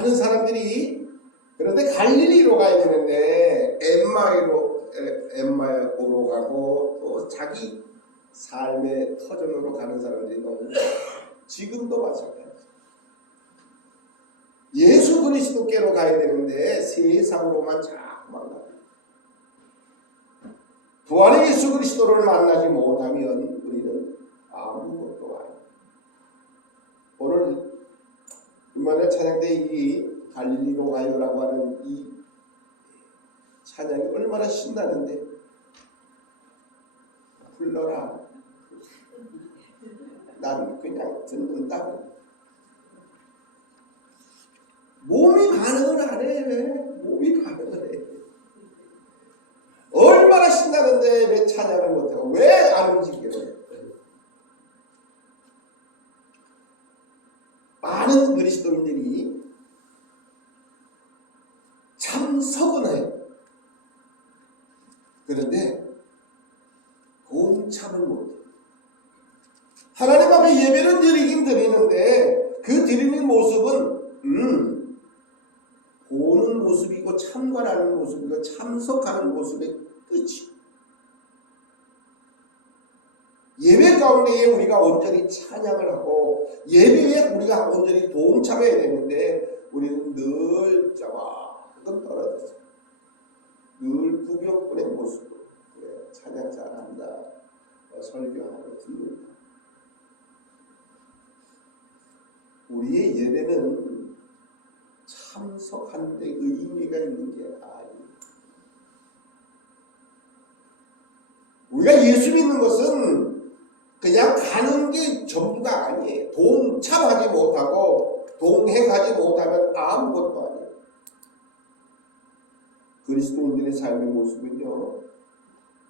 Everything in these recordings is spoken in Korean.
많은 사람들이 그런데 갈릴리로 가야 되는데 엠마오로 가고 또 자기 삶의 터전으로 가는 사람들이 너무 많아요. 지금도 마찬가지. 예수 그리스도께로 가야 되는데 세상으로만 자꾸만 가요. 부활의 예수 그리스도를 만나지 못하면 우리는 아무것도 아니에요. 오늘 이번에 찬양 때 이 갈릴리로 가요라고 하는 이 찬양이 얼마나 신나는데, 불러라. 난 그냥 듣는다고. 몸이 반응을 안 해. 왜? 몸이 반응을 해. 얼마나 신나는데 왜 찬양을 못하고 왜 안 움직여요? 많은 그리스도인들이 참석은 해요. 그런데 동참을 못해요. 하나님 앞에 예배는 드리긴 드리는데 그 드리는 모습은 보는 모습이고 참관하는 모습이고 참석하는 모습의 끝이. 예배 가운데에 우리가 온전히 찬양을 하고 예배에 우리가 온전히 동참해야 되는데 우리는 늘 조금 떨어졌어요. 늘 구경꾼의 모습으로 그래, 찬양 잘한다, 설교하고 듣는다. 우리의 예배는 참석하는 데 의미가 있는 게 아니에요. 우리가 예수 믿는 것은 그냥 가는 게 전부가 아니에요. 동참하지 못하고 동행하지 못하면 아무것도 아니에요. 그리스도인들의 삶의 모습은요,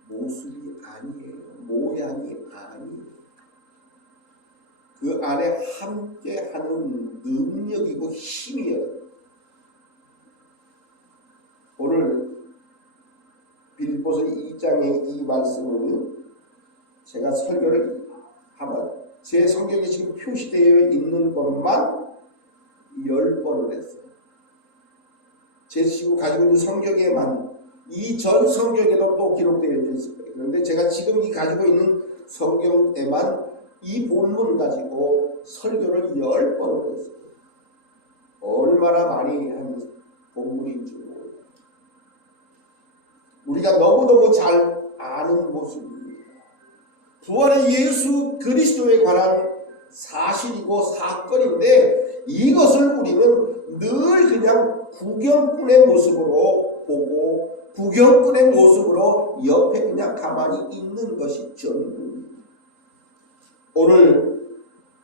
모습이 아니에요. 모양이 아니에요. 그 안에 함께하는 능력이고 힘이에요. 오늘 빌립보서 2장의 이 말씀은 제가 설교를 하면 제 성경에 지금 표시되어 있는 것만 10번을 했어요. 제 지금 가지고 있는 성경에만, 이전 성경에도 또 기록되어 있을 거예요. 그런데 제가 지금 이 가지고 있는 성경에만 이 본문 가지고 설교를 10번을 했어요. 얼마나 많이 한 본문인지 모르겠어요. 우리가 너무너무 잘 아는 모습입니다. 부활의 예수 그리스도에 관한 사실이고 사건인데 이것을 우리는 늘 그냥 구경꾼의 모습으로 보고 구경꾼의 모습으로 옆에 그냥 가만히 있는 것이 전부입니다. 오늘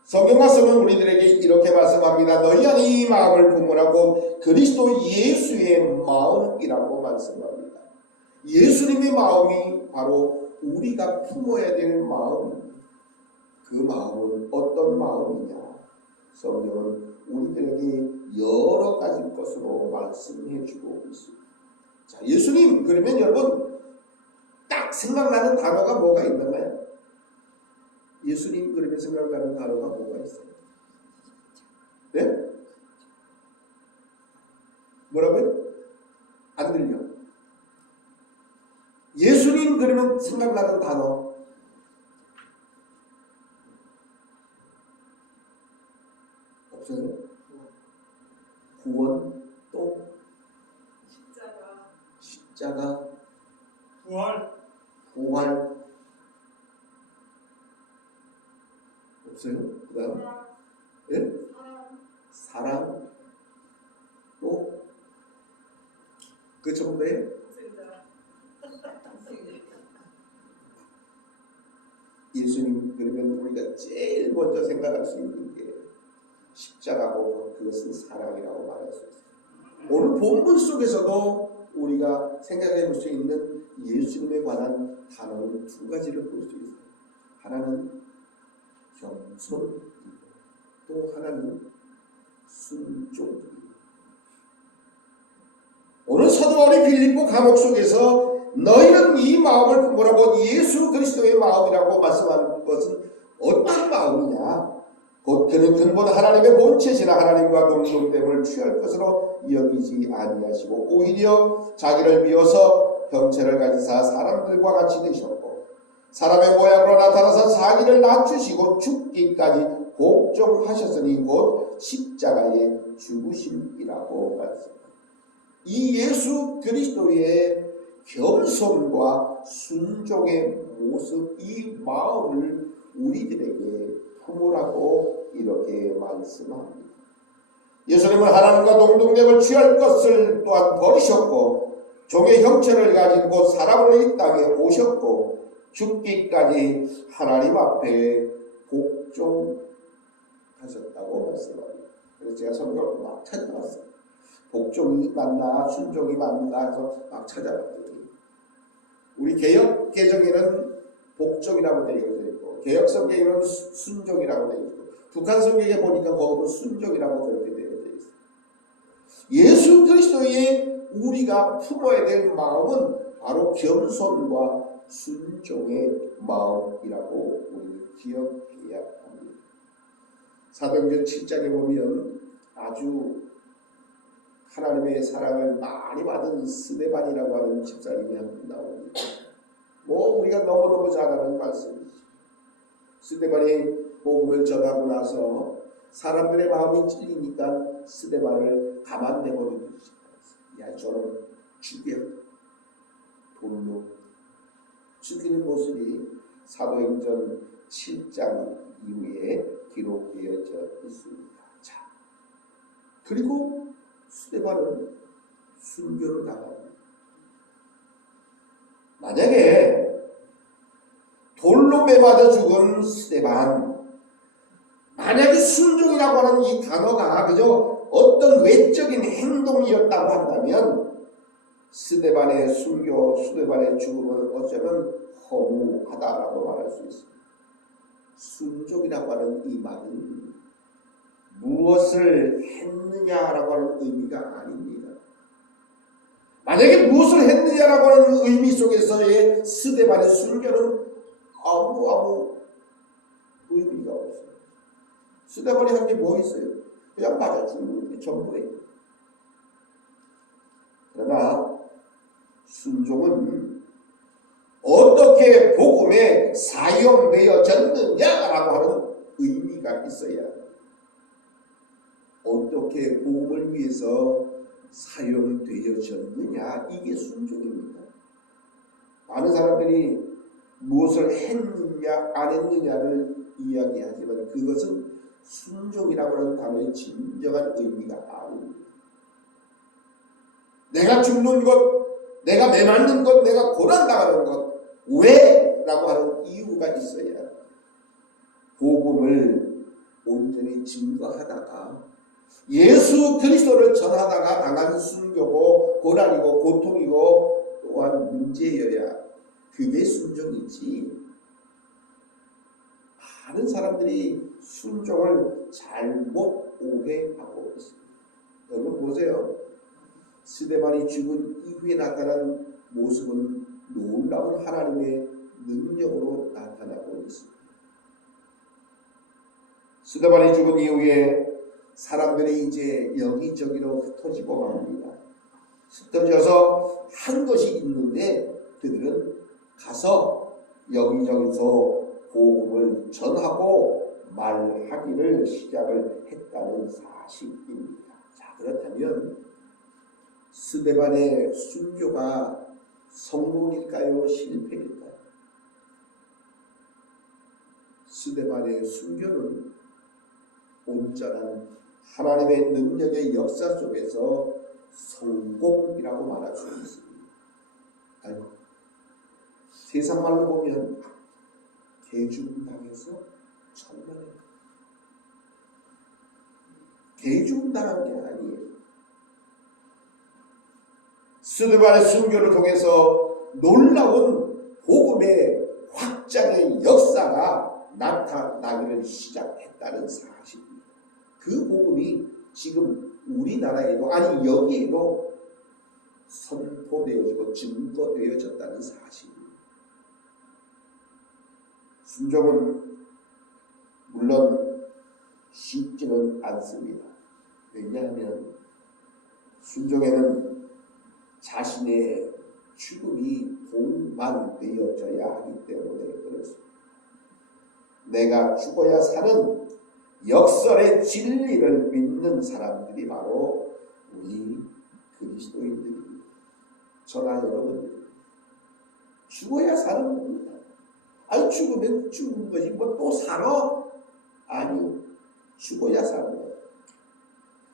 성경 말씀은 우리들에게 이렇게 말씀합니다. 너희 안에 이 마음을 품으라고 그리스도 예수의 마음이라고 말씀합니다. 예수님의 마음이 바로 우리가 품어야 될 마음입니다. 그 마음은 어떤 마음이냐? 성경은 우리들에게 여러 가지 것으로 말씀해 주고 있습니다. 자, 예수님 그러면 여러분 딱 생각나는 단어가 뭐가 있나요? 예수님 그러면 생각나는 단어가 뭐가 있어요? 네? 뭐라고요? 안 들려. 예수님 그러면 생각나는 단어 없어요? 구원, 또 십자가, 부활 없어요? 그 다음 예? 사랑, 또 그 전부에 예수님 그러면 우리가 제일 먼저 생각할 수 있는 게 십자가고 그것은 사랑이라고 말할 수 있어요. 오늘 본문 속에서도 우리가 생각해 볼 수 있는 예수님에 관한 단어는 두 가지를 볼 수 있어요. 하나는 겸손, 또 하나는 순종. 오늘 사도 바울이 빌립보 감옥 속에서 너희는 이 마음을 품으라고 예수 그리스도의 마음이라고 말씀한 것은 어떤 마음이냐? 곧 그는 근본 하나님의 본체시나 하나님과 동등됨을 취할 것으로 여기지 아니하시고 오히려 자기를 비워서 형체를 가지사 사람들과 같이 되셨고 사람의 모양으로 나타나서 자기를 낮추시고 죽기까지 복종하셨으니 곧 십자가에 죽으심이라고 말씀합니다. 이 예수 그리스도의 겸손과 순종의 모습, 이 마음을 우리들에게 품으라고 이렇게 말씀합니다. 예수님은 하나님과 동등됨을 취할 것을 또한 버리셨고 종의 형체를 가진 곧 사람으로 이 땅에 오셨고 죽기까지 하나님 앞에 복종하셨다고 말씀합니다. 그래서 제가 성경을 막 찾아봤어요. 복종이 맞나 순종이 맞나 해서 막 찾아봤더니 우리 개역 개정에는 복종이라고 되어져 있고 개역 성경에는 순종이라고 되어 있고 북한 성경에 보니까 거기도 순종이라고 그렇게 되어져 있어요. 예수 그리스도의 우리가 품어야 될 마음은 바로 겸손과 순종의 마음이라고 우리는 기억해야 합니다. 사도행전 7장에 보면 아주 하나님의 사랑을 많이 받은 스데반이라고 하는 집사님이 한 분 나옵니다. 우리가 너무너무 잘 아는 말씀이죠. 스데반이 복음을 전하고 나서 사람들의 마음이 찔리니까 스데반을 가만 내버리고 야 저는 죽여 돌로 죽이는 모습이 사도행전 7장 이후에 기록되어져 있습니다. 자, 그리고 스데반은 순교를 당합니다. 만약에 돌로 매맞아 죽은 스데반, 만약에 순종이라고 하는 이 단어가 그저 어떤 외적인 행동이었다고 한다면 스데반의 순교, 스데반의 죽음은 어쩌면 허무하다라고 말할 수 있습니다. 순종이라고 하는 이 말은 무엇을 했느냐라고 하는 의미가 아닙니다. 만약에 무엇을 했느냐라고 하는 의미 속에서의 스데반의 순교는 아무 의미가 없어요. 스데반이 한 게 뭐 있어요? 그냥 맞아 죽는 게 전부예요. 그러나 순종은 어떻게 복음에 사용되어졌느냐라고 하는 의미가 있어야 합니다. 어떻게 복음을 위해서 사용되어졌느냐, 이게 순종입니다. 많은 사람들이 무엇을 했느냐 안 했느냐를 이야기하지만 그것은 순종이라고 하는 단어의 진정한 의미가 아닙니다. 내가 죽는 것, 내가 매맞는 것, 내가 고난당하는 것, 왜? 라고 하는 이유가 있어야 복음을 온전히 증거하다가 예수 그리스도를 전하다가 당한 순교고 고난이고 고통이고 또한 문제여야 그게 순종이지. 많은 사람들이 순종을 잘못 오해하고 있습니다. 여러분 보세요. 스데반이 죽은 이후에 나타난 모습은 놀라운 하나님의 능력으로 나타나고 있습니다. 스데반이 죽은 이후에 사람들이 이제 여기저기로 흩어지고 맙니다. 흩어져서 한 것이 있는데 그들은 가서 여기저기서 복음을 전하고 말하기를 시작을 했다는 사실입니다. 자, 그렇다면 스데반의 순교가 성공일까요? 실패일까요? 스데반의 순교는 온전한 하나님의 능력의 역사 속에서 성공이라고 말할 수 있습니다. 아이고, 세상 말로 보면 개죽음 당해서 천만에 개죽음 당한 게 아니에요. 스데반의 순교를 통해서 놀라운 복음의 확장의 역사가 나타나기를 시작했다는 사실입니다. 그 복음이 지금 우리나라에도 아니 여기에도 선포되어지고 증거되어졌다는 사실입니다. 순종은 물론 쉽지는 않습니다. 왜냐하면 순종에는 자신의 죽음이 동반되어져야 하기 때문에 그렇습니다. 내가 죽어야 사는 역설의 진리를 믿는 사람들이 바로 우리 그리스도인들입니다. 저나 여러분들 죽어야 사는 겁니다. 아니 죽으면 죽은 거지 뭐 또 살아? 아니요. 죽어야 사는 거예요.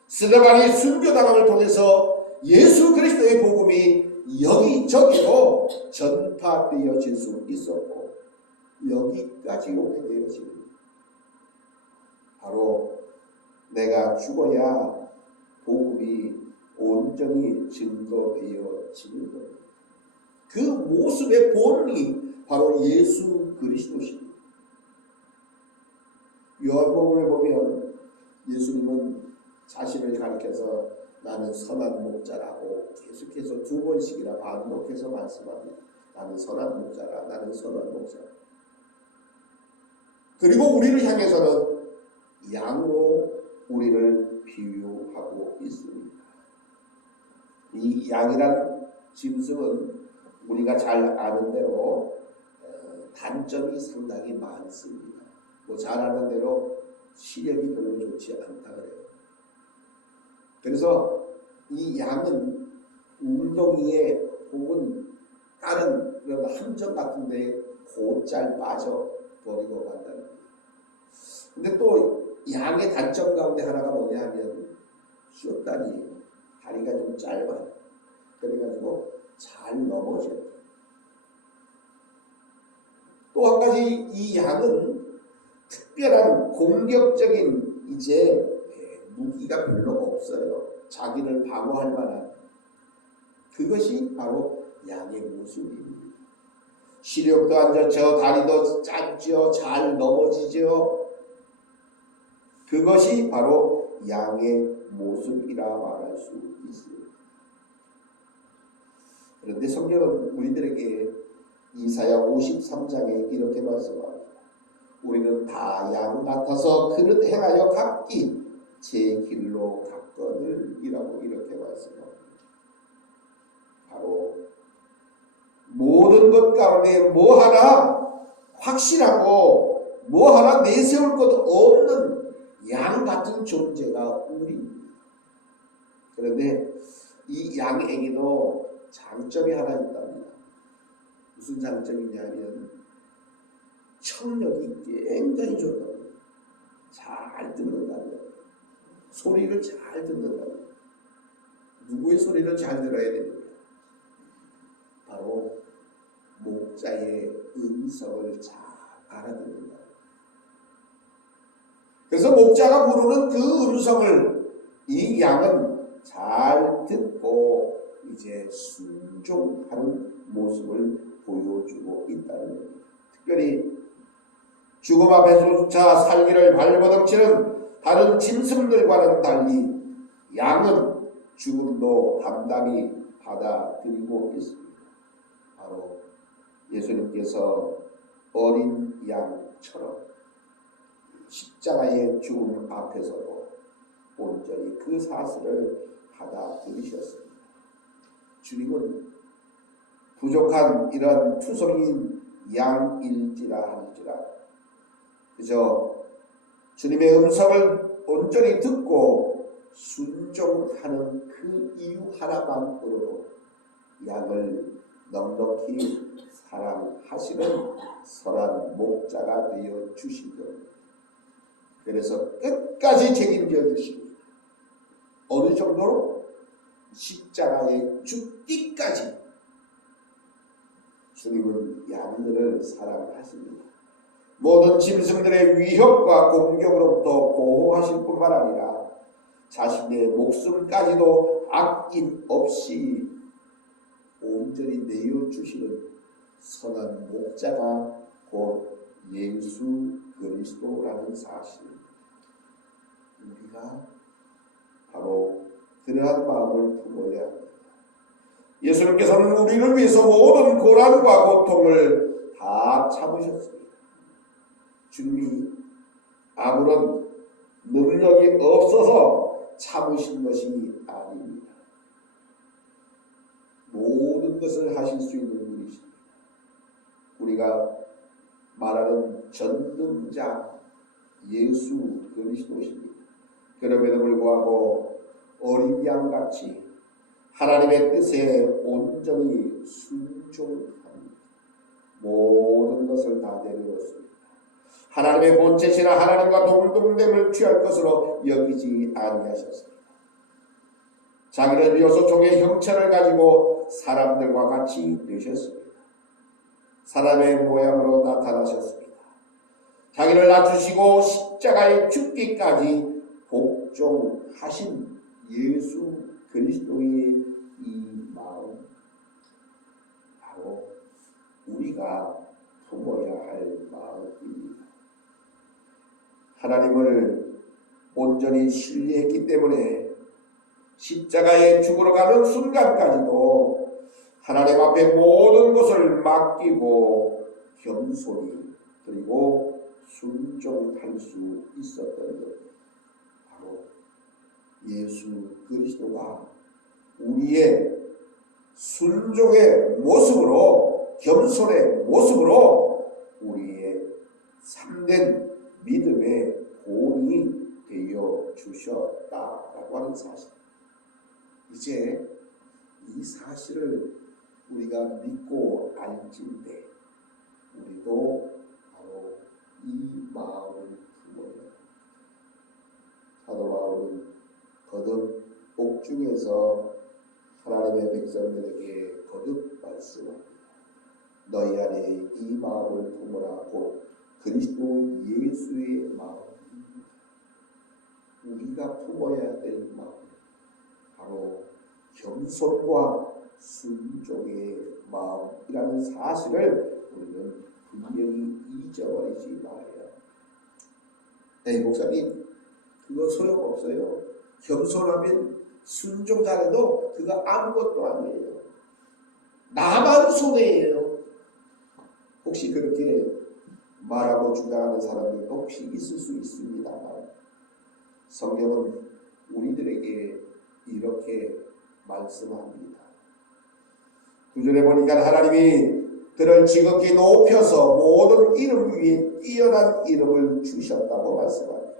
스데반이 순교당함을 통해서 예수 그리스도의 복음이 여기저기로 전파되어질 수 있었고 여기까지 오게 되어집니다. 바로 내가 복음이 온전히 증거되어지는 겁니다. 그 모습의 본이 바로 예수 그리스도십니다. 요한복음을 보면 예수님은 자신을 가리켜서 나는 선한 목자라고 계속해서 2번씩이나 반복해서 말씀합니다. 나는 선한 목자라, 나는 선한 목자라. 그리고 우리를 향해서는 양으로 우리를 비유하고 있습니다. 이 양이란 짐승은 우리가 잘 아는 대로 단점이 상당히 많습니다. 뭐 잘 아는 대로 시력이 별로 좋지 않다 그래요. 그래서 이 양은 웅덩이에 혹은 다른 그런 함정 같은 데에 곧잘 빠져버리고 간다는 거예요. 근데 또 양의 단점 가운데 하나가 뭐냐 하면 숏다리예요. 다리가 좀 짧아요. 그래가지고 잘 넘어져요. 또 한 가지 이 양은 특별한 공격적인 무기가 별로 없어요. 자기를 방어할 만한 그것이 바로 양의 모습입니다. 시력도 안 좋죠. 다리도 짧죠. 잘 넘어지죠. 그것이 바로 양의 모습이라 말할 수 있습니다. 그런데 성경은 우리들에게 이사야 53장에 이렇게 말씀합니다. 우리는 다 양 같아서 그릇 행하여 각기 제 길로 갔거늘 이라고 이렇게 말씀합니다. 바로 모든 것 가운데 뭐 하나 확실하고 뭐 하나 내세울 것 없는 양 같은 존재가 우리입니다. 그런데 이 양에게도 장점이 하나 있답니다. 무슨 장점이냐면 청력이 굉장히 좋다고 잘 듣는다는 거예요. 소리를 잘 듣는다는 거예요. 누구의 소리를 잘 들어야 됩니까? 바로 목자의 음성을 잘 알아듣는다. 그래서 목자가 부르는 그 음성을 이 양은 잘 듣고 이제 순종하는 모습을 보여주고 있다는 겁니다. 특별히 죽음 앞에서조차 살기를 발버둥치는 다른 짐승들과는 달리 양은 죽음도 담담히 받아들이고 있습니다. 바로 예수님께서 어린 양처럼 십자가의 죽음 앞에서도 온전히 그 사슬을 받아들이셨습니다. 주님은 부족한 이런 투성인 양일지라 할지라 그저 주님의 음성을 온전히 듣고 순종하는 그 이유 하나만으로 양을 넉넉히 사랑하시는 선한 목자가 되어 주신 겁니다. 그래서 끝까지 책임져 주십니다. 어느 정도로? 십자가에 죽기까지 주님은 양들을 사랑하십니다. 모든 짐승들의 위협과 공격으로부터 보호하실 뿐만 아니라 자신의 목숨까지도 아낌없이 온전히 내어주시는 선한 목자가 곧 예수 그리스도라는 사실, 우리가 바로 그러한 마음을 품어야 합니다. 예수님께서는 우리를 위해서 모든 고난과 고통을 다 참으셨습니다. 주님이 아무런 능력이 없어서 참으신 것이 아닙니다. 모든 것을 하실 수 있는 분이십니다. 우리가 말하는 전능자 예수 그리스도십니다. 그럼에도 불구하고 어린 양같이 하나님의 뜻에 온전히 순종합니다. 모든 것을 다 내려놓습니다. 하나님의 본체시나 하나님과 동등됨을 취할 것으로 여기지 아니하셨습니다. 자기를 비워서 종의 형체를 가지고 사람들과 같이 되셨습니다. 사람의 모양으로 나타나셨습니다. 자기를 낮추시고 십자가에 죽기까지 복종하신 예수 그리스도의 이 마음, 바로 우리가 품어야 할 마음입니다. 하나님을 온전히 신뢰했기 때문에 십자가에 죽으러 가는 순간까지도 하나님 앞에 모든 것을 맡기고 겸손히 그리고 순종할 수 있었던 것, 바로 예수 그리스도가 우리의 순종의 모습으로, 겸손의 모습으로 우리의 참된 믿음의 본이 되어 주셨다라고 하는 사실. 이제 이 사실을 우리가 믿고 알진대 우리도 바로 이 마음을 품어야 합니다. 사도 바울은 거듭 옥중에서 하나님의 백성들에게 거듭 말씀합니다. 너희 안에 이 마음을 품으라. 곧 그리스도 예수의 마음입니다. 우리가 품어야 될 마음, 바로 겸손과 순종의 마음이라는 사실을 우리는 분명히 잊어버리지 말아야 합니다. 네, 목사님, 그거 소용없어요. 겸손하면 순종 잘해도 그거 아무것도 아니에요. 나만 손해예요. 혹시 그렇게 말하고 주장하는 사람들도 혹시 있을 수 있습니다만, 성경은 우리들에게 이렇게 말씀합니다. 9절에 보니까 하나님이 그를 지극히 높여서 모든 이름 위에 뛰어난 이름을 주셨다고 말씀합니다.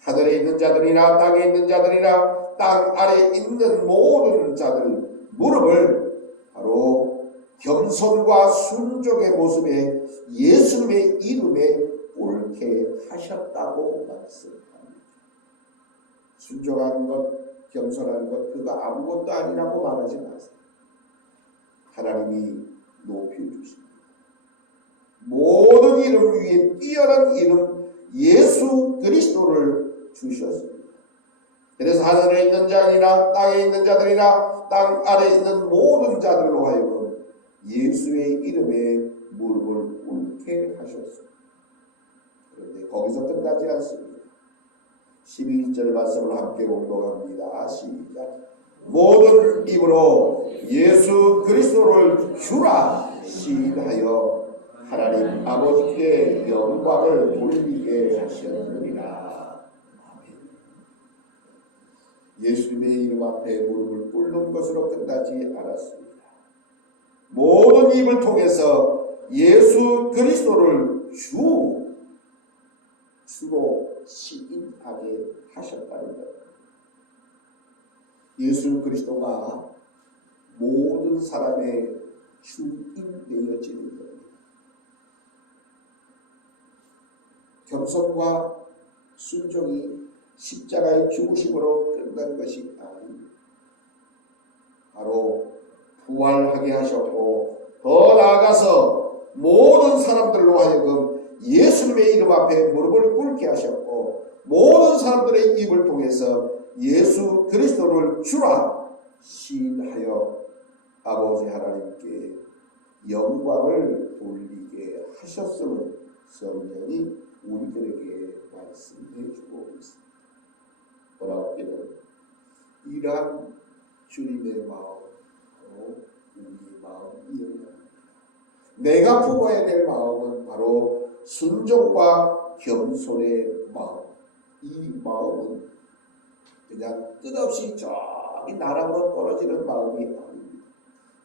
하늘에 있는 자들이나 땅에 있는 자들이나 땅 아래에 있는 모든 자들 무릎을 바로 겸손과 순종의 모습에 예수님의 이름에 꿇게 하셨다고 말씀합니다. 순종하는 것, 겸손하는 것, 그거 아무것도 아니라고 말하지 마세요. 하나님이 높여주십니다. 모든 이름 위에 뛰어난 이름 예수 그리스도를 주셨습니다. 그래서 하늘에 있는 자들이나 땅에 있는 자들이나 땅 아래에 있는 모든 자들로 하여금 예수의 이름에 무릎을 꿇게 하셨습니다. 그런데 거기서 끝나지 않습니다. 11절 말씀을 함께 공독합니다. 시작. 모든 입으로 예수 그리스도를 주라 시인하여 하나님 아버지께 영광을 돌리게 하셨느니라. 예수님의 이름 앞에 무릎을 꿇는 것으로 끝나지 않았습니다. 모든 입을 통해서 예수 그리스도를 주로 시인하게 하셨다는 것. 예수 그리스도가 모든 사람의 주인 되어지는 겁니다. 겸손과 순종이 십자가의 죽으심으로 끝난 것이 아닙니다. 바로 부활하게 하셨고 더 나아가서 모든 사람들로 하여금 예수님의 이름 앞에 무릎을 꿇게 하셨고 모든 사람들의 입을 통해서 예수 그리스도를 주라 시인하여 아버지 하나님께 영광을 돌리게 하셨음을 성령이 우리들에게 말씀해 주고 있습니다. 돌아오기는 이러한 주님의 마음, 바로 우리의 마음이옵니다. 내가 품어야 될 마음은 바로 순종과 겸손의 마음, 이 마음은 그냥 끝없이 저기 나락으로 떨어지는 마음이 아닙니다.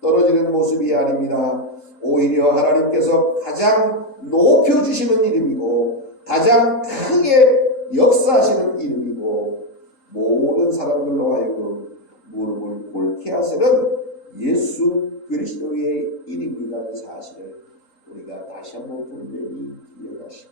떨어지는 모습이 아닙니다. 오히려 하나님께서 가장 높여주시는 이름이고 가장 크게 역사하시는 이름이고 모든 사람들로 하여금 무릎을 꿇게 하시는 예수 그리스도의 이름이라는 사실을 우리가 다시 한번 분명히 기억하시고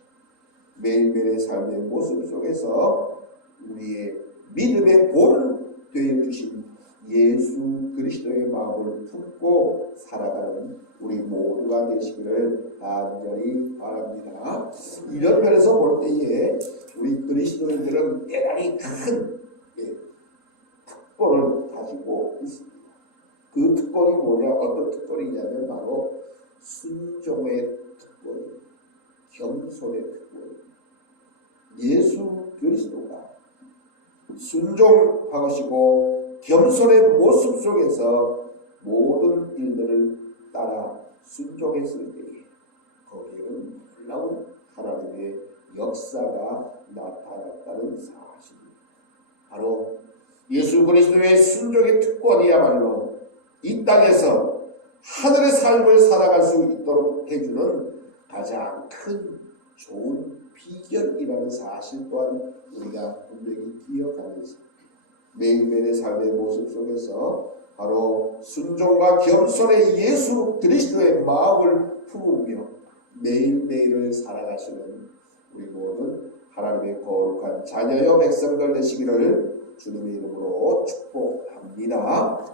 매일매일의 삶의 모습 속에서 우리의 믿음의 본 되어주신 예수 그리스도의 마음을 품고 살아가는 우리 모두가 되시기를 간절히 바랍니다. 이런 면에서 볼 때에 우리 그리스도인들은 대단히 큰 특권을 가지고 있습니다. 그 특권이 뭐냐? 어떤 특권이냐면 바로 순종의 특권, 겸손의 특권. 예수 그리스도가 순종하시고 겸손의 모습 속에서 모든 일들을 따라 순종했을 때에 거기에는 놀라운 하나님의 역사가 나타났다는 사실입니다. 바로 예수 그리스도의 순종의 특권이야말로 이 땅에서 하늘의 삶을 살아갈 수 있도록 해주는 가장 큰 좋은 비결이라는 사실 또한 우리가 분명히 기억하면서 매일매일의 삶의 모습 속에서 바로 순종과 겸손의 예수 그리스도의 마음을 품으며 매일매일을 살아가시는 우리 모든 하나님의 거룩한 자녀여 백성들 되시기를 주님의 이름으로 축복합니다.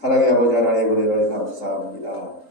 사랑의 아버지 하나님, 은혜를 감사합니다.